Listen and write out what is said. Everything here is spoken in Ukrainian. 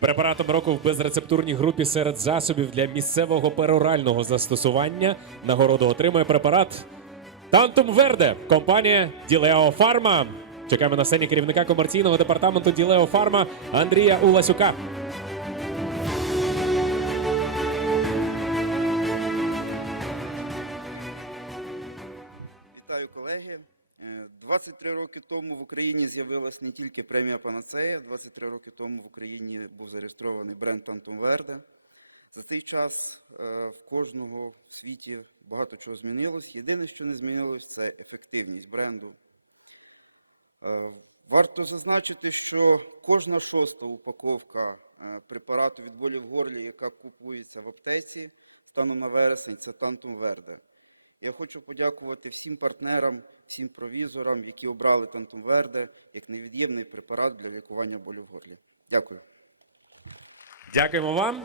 Препаратом року в безрецептурній групі серед засобів для місцевого перорального застосування нагороду отримує препарат Тантум Верде, компанія Ділео Фарма. Чекаємо на сцені керівника комерційного департаменту Ділео Фарма Андрія Уласюка. Вітаю колеги. Е, 23 роки тому в Україні з'явилась не тільки премія Панацея, 23 роки тому в Україні був зареєстрований бренд Тантум Верде. За цей час е, в кожного в світі багато чого змінилось. Єдине, що не змінилось, це ефективність бренду. Е, Варто зазначити, що кожна шоста упаковка е, препарату від болі в горлі, яка купується в аптеці станом на вересень, це Тантум Верде. Я хочу подякувати всім партнерам, всім провізорам, які обрали Тантум Верде як невід'ємний препарат для лікування болю в горлі. Дякую. Дякуємо вам.